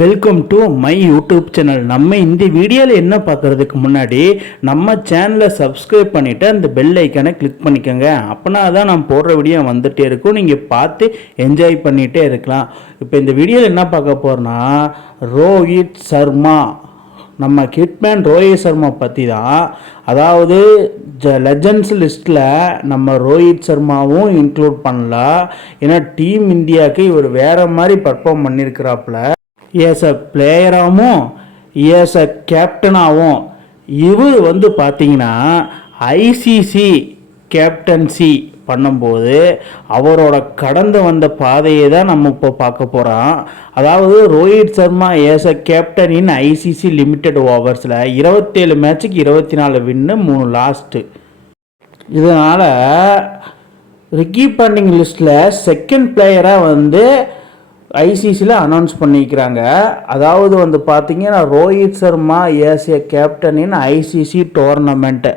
Welcome to my YouTube channel. நம்ம இந்த வீடியோவில் என்ன பார்க்குறதுக்கு முன்னாடி நம்ம சேனலை சப்ஸ்கிரைப் பண்ணிவிட்டு அந்த பெல் ஐக்கானை கிளிக் பண்ணிக்கோங்க. அப்போனா தான் நான் போடுற வீடியோ வந்துகிட்டே இருக்கும், நீங்கள் பார்த்து என்ஜாய் பண்ணிகிட்டே இருக்கலாம். இப்போ இந்த வீடியோவில் என்ன பார்க்க போகிறோன்னா ரோஹித் சர்மா, நம்ம ஹிட்மேன் ரோஹித் சர்மா பற்றி தான். அதாவது லெஜண்ட்ஸ் லிஸ்ட்டில் நம்ம ரோஹித் சர்மாவும் இன்க்ளூட் பண்ணலாம். ஏன்னா டீம் இந்தியாவுக்கு இவர் வேறு மாதிரி பர்ஃபார்ம் பண்ணியிருக்கிறாப்புல. ஏஸ் அ பிளேயராகவும் ஏஸ் அ கேப்டனாகவும் இவர் பார்த்தீங்கன்னா ஐசிசி கேப்டன்சி பண்ணும்போது அவரோட கடந்து வந்த பாதையை தான் நம்ம இப்போ பார்க்க போகிறோம். அதாவது Rohit Sharma as a captain in ICC limited ஓவர்ஸில் 27 மேட்சுக்கு 24 வின்னு 3 லாஸ்ட்டு. இதனால் ரிக்கி பாண்டிங் லிஸ்ட்டில் செகண்ட் பிளேயராக ஐசிசியில் அனௌன்ஸ் பண்ணிக்கிறாங்க. அதாவது பார்த்தீங்கன்னா Rohit Sharma as a captain in ICC tournament.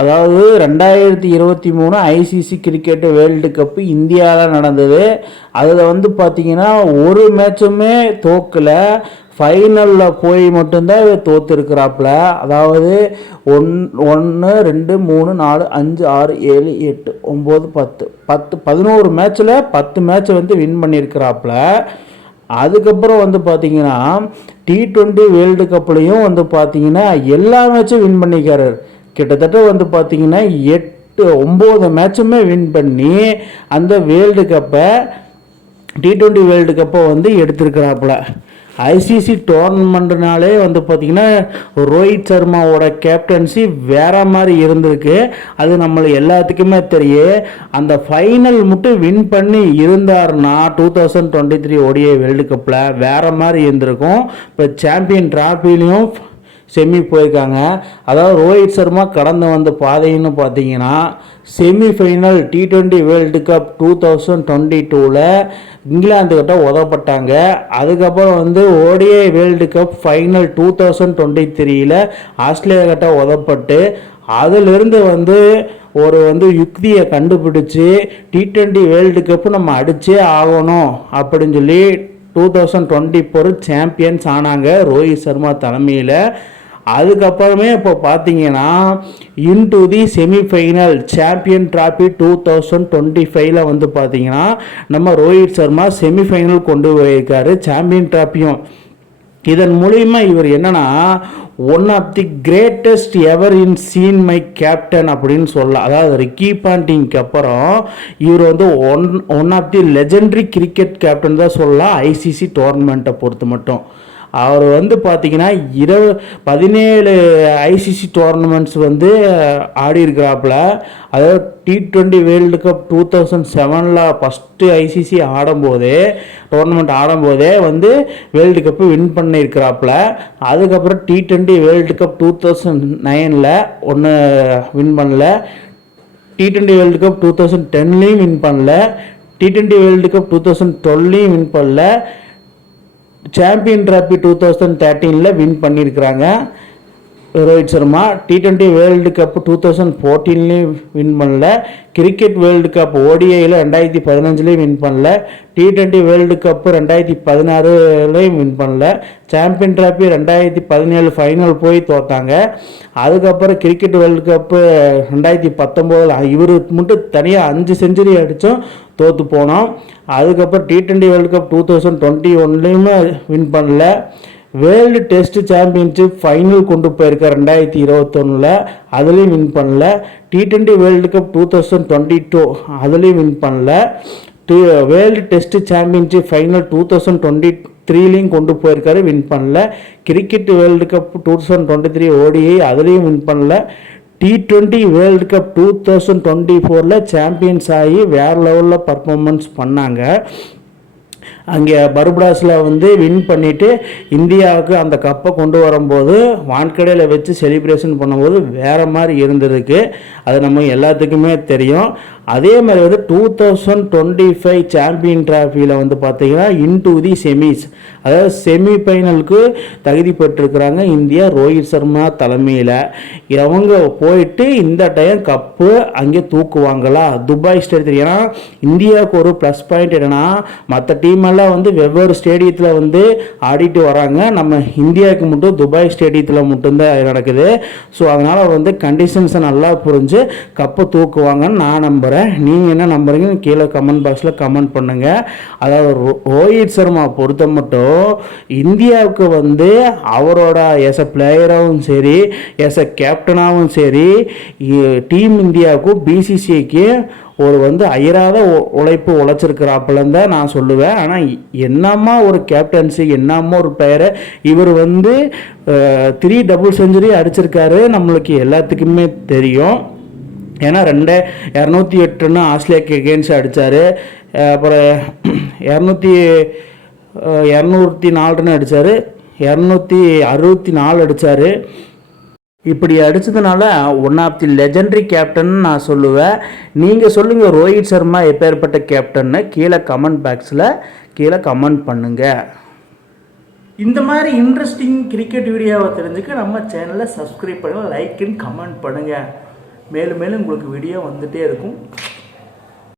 அதாவது 2023 ஐசிசி கிரிக்கெட் வேர்ல்டு கப்பு இந்தியாவில் நடந்தது. அதில் பார்த்தீங்கன்னா ஒரு மேட்சுமே தோக்கலை, ஃபைனலில் போய் மட்டும்தான் தோற்றுருக்கிறாப்புல. அதாவது 1 2 3 4 5 6 7 8 9 10 11 மேட்ச்சில் 10 மேட்ச் வின் பண்ணியிருக்கிறாப்புல. அதுக்கப்புறம் பார்த்தீங்கன்னா T20 வேர்ல்டு கப்லையும் பார்த்தீங்கன்னா எல்லா மேட்சும் வின் பண்ணிக்கிறார். கிட்டத்தட்ட பார்த்தீங்கன்னா 9 மேட்சுமே வின் பண்ணி அந்த வேர்ல்டு கப்பை T20 வேர்ல்டு கப்பை எடுத்திருக்கிறாப்புல. ஐசிசி டோர்னமெண்ட்னாலே பார்த்தீங்கன்னா ரோஹித் சர்மாவோட கேப்டன்சி வேற மாதிரி இருந்திருக்கு. அது நம்மளுக்கு எல்லாத்துக்குமே தெரியும். அந்த ஃபைனல் மட்டும் வின் பண்ணி இருந்தார்னா 2023 ODI வேர்ல்டு கப்பில் வேற மாதிரி இருந்திருக்கும். இப்போ சாம்பியன் டிராஃபிலையும் செமி போயிருக்காங்க. அதாவது ரோஹித் சர்மா கடந்து வந்த பாதைன்னு பார்த்தீங்கன்னா செமிஃபைனல் T20 வேர்ல்டு கப் 2022ல் இங்கிலாந்துக்கிட்ட உதப்பட்டாங்க. அதுக்கப்புறம் ODI வேர்ல்டு கப் ஃபைனல் 2023ல் ஆஸ்திரேலியா கிட்ட உதப்பட்டு அதிலிருந்து ஒரு யுக்தியை கண்டுபிடிச்சி T20 வேர்ல்டு கப்பு நம்ம அடிச்சே ஆகணும் அப்படின்னு சொல்லி 2024 சாம்பியன்ஸ் ஆனாங்க ரோஹித் சர்மா தலைமையில். அதுக்கப்புறமே இப்போ பார்த்தீங்கன்னா into the semifinal champion trophy 2025ல் பார்த்தீங்கன்னா நம்ம ரோஹித் சர்மா செமிஃபைனல் கொண்டு போயிருக்காரு சாம்பியன் டிராஃபியும். இதன் மூலிமா இவர் என்னன்னா one of the greatest ever in seen my captain அப்படின்னு சொல்லலாம். அதாவது ரிக்கி பாண்டிங்க்கு அப்புறம் இவர் one of the legendary cricket captain தான் சொல்லலாம் ஐசிசி டோர்னமெண்ட்டை பொறுத்த மட்டும். அவர் பார்த்தீங்கன்னா 17 ஐசிசி டோர்னமெண்ட்ஸ் ஆடி இருக்கிறாப்புல. அதாவது T20 வேர்ல்டு கப் 2007ல் ஃபஸ்ட்டு ஐசிசி டோர்னமெண்ட் ஆடும்போதே வேர்ல்டு கப்பு வின் பண்ணியிருக்கிறாப்புல. அதுக்கப்புறம் T20 வேர்ல்டு கப் 2009ல் ஒன்று வின் பண்ணல, T20 வேர்ல்டு கப் 2010லையும் வின் பண்ணல, T20 வேர்ல்டு கப் 2012லையும் வின் பண்ணல, சாம்பியன் டிராஃபி 2013ல் வின் பண்ணியிருக்கிறாங்க Rohit Sharma. T20 world cup 2014லையும் வின் பண்ணல, கிரிக்கெட் வேர்ல்டு கப் ODIயில் 2015லையும் வின் பண்ணல, T20 வேர்ல்டு கப் 2016லையும் வின் பண்ணல, சாம்பியன் டிராஃபி 2017 ஃபைனல் போய் தோத்தாங்க. அதுக்கப்புறம் கிரிக்கெட் வேர்ல்டு கப்பு 2019 இவர் மட்டும் தனியாக 5 செஞ்சுரி அடித்தும் தோற்று போனோம். அதுக்கப்புறம் T20 வேர்ல்டு கப் 2021லையுமே வின் பண்ணல. வேர்ல்டு டெஸ்ட் சாம்பியன்ஷிப் ஃபைனல் கொண்டு போயிருக்கார் 2021ல், அதுலேயும் வின் பண்ணல. T20 வேர்ல்டு கப் 2022 அதுலேயும் வின் பண்ணல. வேர்ல்டு டெஸ்ட் சாம்பியன்ஷிப் ஃபைனல் 2023லையும் கொண்டு போயிருக்காரு, வின் பண்ணல. கிரிக்கெட் வேர்ல்டு கப் 2023 ODI அதுலேயும் வின் பண்ணல. T20 வேர்ல்டு கப் 2024ல் சாம்பியன்ஸ் ஆகி வேறு லெவலில் பர்ஃபார்மன்ஸ் பண்ணாங்க. அங்கே பர்படாஸில் வின் பண்ணிவிட்டு இந்தியாவுக்கு அந்த கப்பை கொண்டு வரும்போது வான்கடையில் வச்சு செலிப்ரேஷன் பண்ணும்போது வேறு மாதிரி இருந்திருக்கு. அது நம்ம எல்லாத்துக்குமே தெரியும். அதே மாதிரி வந்து 2025 சாம்பியன் டிராஃபியில் வந்து பார்த்தீங்கன்னா இன்டு தி செமிஸ், அதாவது செமி ஃபைனலுக்கு தகுதி பெற்றிருக்கிறாங்க இந்தியா ரோஹித் சர்மா தலைமையில். அவங்க போயிட்டு இந்த டைம் கப்பு அங்கே தூக்குவாங்களா துபாய் ஸ்டேடியத்தில். ஏன்னா இந்தியாவுக்கு ஒரு ப்ளஸ் பாயிண்ட் என்னென்னா மற்ற டீம் எல்லாம் வந்து வெவ்வேறு ஸ்டேடியத்தில் வந்து ஆடிட்டு வராங்க, நம்ம இந்தியாவுக்கு மட்டும் துபாய் ஸ்டேடியத்தில் மட்டும்தான் நடக்குது. ஸோ அதனால் வந்து கண்டிஷன்ஸை நல்லா புரிஞ்சு கப்பை தூக்குவாங்கன்னு நான் நம்புகிறேன். நீங்கள் என்ன நம்புறீங்கன்னு கீழே கமெண்ட் பாக்ஸில் கமெண்ட் பண்ணுங்கள். அதாவது ரோஹித் சர்மா பொறுத்த மட்டும் இந்தியாவுக்கு வந்து அவரோட எஸ் அ பிளேயராகவும் சரி எஸ் அ கேப்டனாகவும் சரி டீம் இந்தியாவுக்கும் பிசிசிஐக்கு ஒரு வந்து அயராத உழைப்பு உழைச்சிருக்கிறாப்புலன்னு தான் நான் சொல்லுவேன். ஆனால் என்னம்மா ஒரு கேப்டன்சி, என்னம்மா ஒரு பெயரை இவர் வந்து 3 டபுள் செஞ்சுரி அடிச்சிருக்காரு, நம்மளுக்கு எல்லாத்துக்குமே தெரியும். ஏன்னா 208 ஆஸ்திரேலியாவுக்கு எகெயின்ஸ்ட் அடித்தார், அப்புறம் 204 ரன் அடித்தார், 264 அடித்தார். இப்படி அடித்ததுனால one of the legendary captain நான் சொல்லுவேன். நீங்கள் சொல்லுங்கள் ரோஹித் சர்மா எப்பேற்பட்ட கேப்டன்னு கீழே கமெண்ட் பாக்ஸில் கீழே கமெண்ட் பண்ணுங்கள். இந்த மாதிரி இன்ட்ரெஸ்டிங் கிரிக்கெட் வீடியோவை தெரிஞ்சுக்க நம்ம சேனலை சப்ஸ்கிரைப் பண்ணுங்கள், லைக் அண்ட் கமெண்ட் பண்ணுங்கள். மேலும் மேலும் உங்களுக்கு வீடியோ வந்துகிட்டே இருக்கும்.